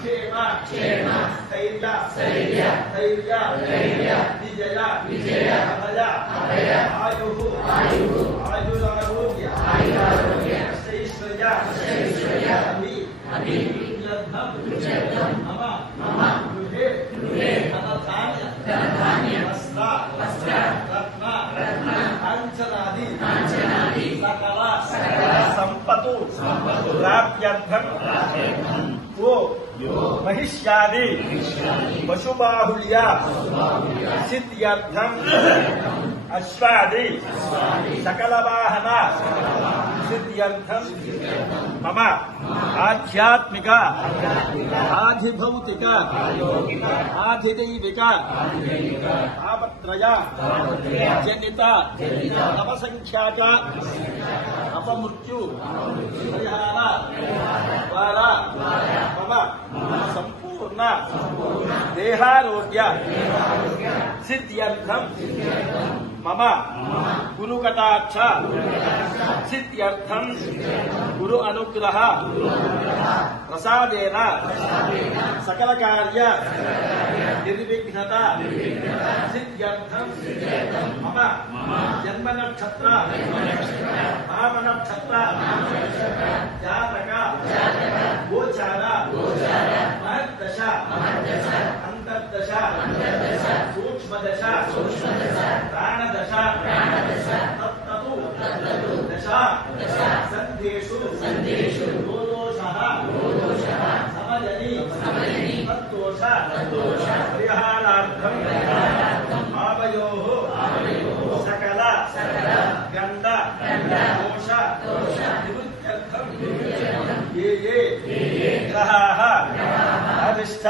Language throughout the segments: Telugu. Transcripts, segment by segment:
క్షేమ స్థైర్య విజయ అభయ ఆయురారోగ్య అష్టైశ్వర్య అభివృద్ధ్యం మమ గృహే ధనధాన్య వస్త్ర రత్న కాంచనాది సకల సంపత్తు ప్రాప్త్యర్థం మహిష్యాది పశుబాహుళ్య సిద్ధ్యర్థం అశ్వాది సకల వాహన సిద్ధ్యర్థం మమ ఆధ్యాత్మిక ఆధిభౌతిక ఆధిదైవిక తాపత్రయ జనిత నవసంఖ్యాక అపమృత్యు పరిహార ద్వారా మమ సంపూర్ణ దేహారోగ్య సిద్ధ్యర్థం మమ గురుకటాక్ష సిద్ధ్యర్థం గురు అనుగ్రహ ప్రసాదేన సకల కార్య నిర్విఘ్నత సిద్ధ్యర్థం మమ జన్మ నక్షత్ర పాప నక్షత్ర జాతక గోచార మహర్దశ అంతర్దశ సూక్ష్మదశ ప్రాణదశ తత్తు దశ సందేషు దోషః సమజని తద్దోష పరిహారార్థం ఆవయోః సకల గంధ దోష నివృత్త్యర్థం ఏ గ్రహాః అధిష్ఠ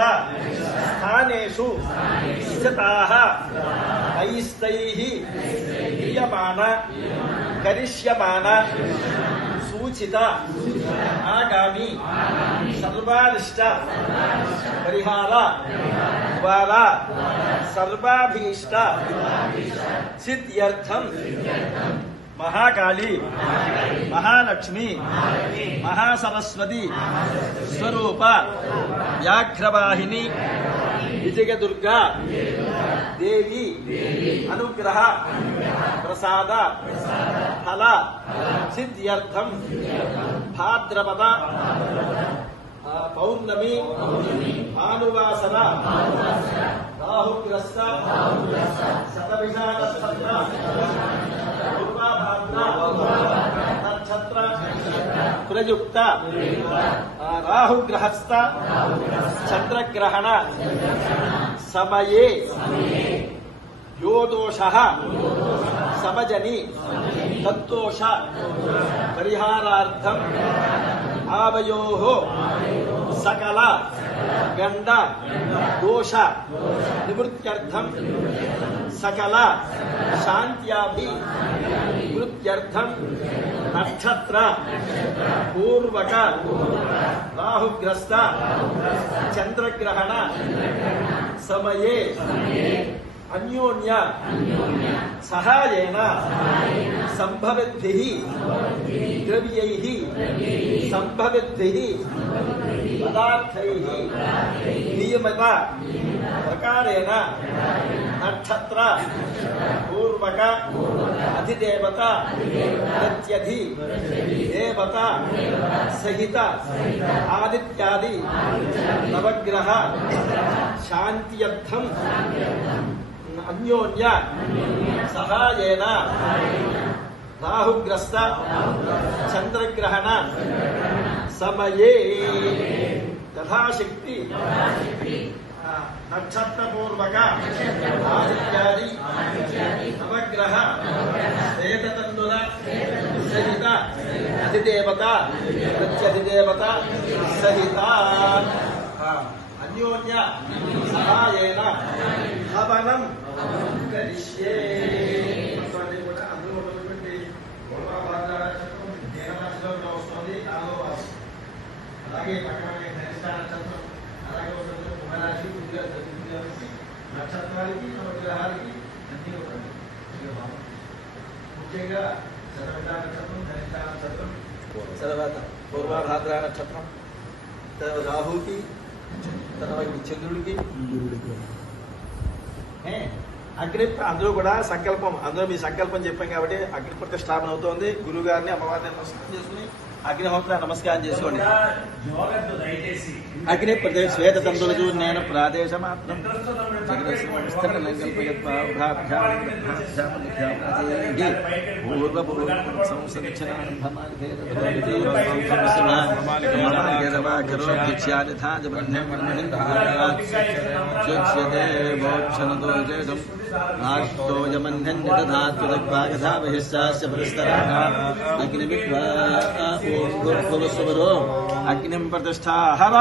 స్థానేషు స్థితాః ఐస్తైః క్రియమాణ కరిష్యమాణ సూచిత ఆగామి సర్వారిష్ట పరిహార ద్వారా సర్వాభీష్ట సిద్ధ్యర్థం మహాకాళి మహాలక్ష్మి మహాసరస్వతి స్వరూప వ్యాఘ్రవాహిని విజయదుర్గా దేవి అనుగ్రహ ప్రసాద ఫల సిద్ధ్యర్థం భాద్రపద పౌర్ణమి భానువాసన రాహుగ్రస్త శతవిషానక్షత్ర నక్షత్ర ప్రయుక్త రాహుగ్రహస్థ చంద్రగ్రహణ సమయే యో దోషః సమజని తద్దోష పరిహారార్థం ఆవయోః సకల గండ దోష నివృత్త్యర్థం సకల శాంత్యాభివృత్త్యర్థం నక్షత్ర పూర్వక రాహుగ్రస్త చంద్రగ్రహణ సమయే అన్యోన్య సహాయేన సంభవిద్భిః ద్రవ్యైః సంభవిద్భిః పదార్థైః నియమిత ప్రకారేణ నక్షత్ర పూర్వక అధిదేవత ప్రత్యధి దేవత సహిత ఆదిత్యాది నవగ్రహ శాంత్యర్థం అన్యోన్య సహాయేన రాహుగ్రస్త చంద్రగ్రహణ సమయే తథాశక్తి నక్షత్రపూర్వక ఆదిత్యాది నవగ్రహ శ్వేతతందుల సహిత అధిదేవత ప్రత్యధిదేవత సహిత అన్యోన్య సహాయేన హవనం కరిష్యే. అందులో ఉన్నటువంటి వస్తుంది అలాగే పక్కన ధనిష్ట నక్షత్రం అలాగే కుంభరాశి నక్షత్రాలకి నవగ్రహాలకి అన్ని ముఖ్యంగా శతవిష నక్షత్రం ధనిష్ట నక్షత్రం తర్వాత పూర్వభాద్ర నక్షత్రం రాహుకి తర్వాత చంద్రుడికి అగ్ని అందులో కూడా సంకల్పం అందులో మీ సంకల్పం చెప్పాం కాబట్టి అగ్ని ప్రతిష్టాపన అవుతోంది. గురువు గారిని అమ్మవారిని నమస్కారం చేసుకుని అగ్నిహోత్ర నమస్కారం చేసుకోండి. అగ్ని ప్రదేశ శ్వేత తంతులజు నేను ప్రాదేశ మాత్రం అగ్నిం ప్రతిష్టా హర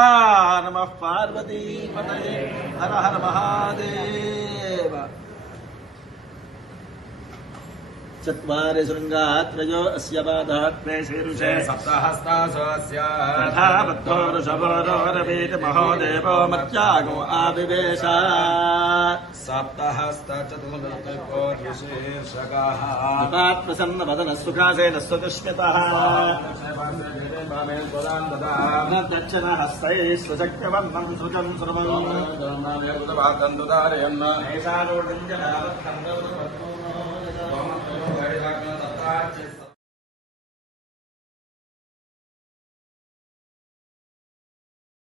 నమః పార్వతీ పతయే హర హర మహాదేవ. చత్వారి శృంగాత్రయో అస్య పాదాత్మే శీర్షే సప్తహస్తాసోస్య తథా బద్ధో వృషభోరోరవేత మహోదేవో మత్యాగో ఆవివేశ. సప్తహస్తచతుర్దశీర్షకాః ప్రసన్న వదన సుఖాసేన సుతుష్మితః దక్షిణ హస్తై సుశక్యవర్ణం సుజం శ్రువం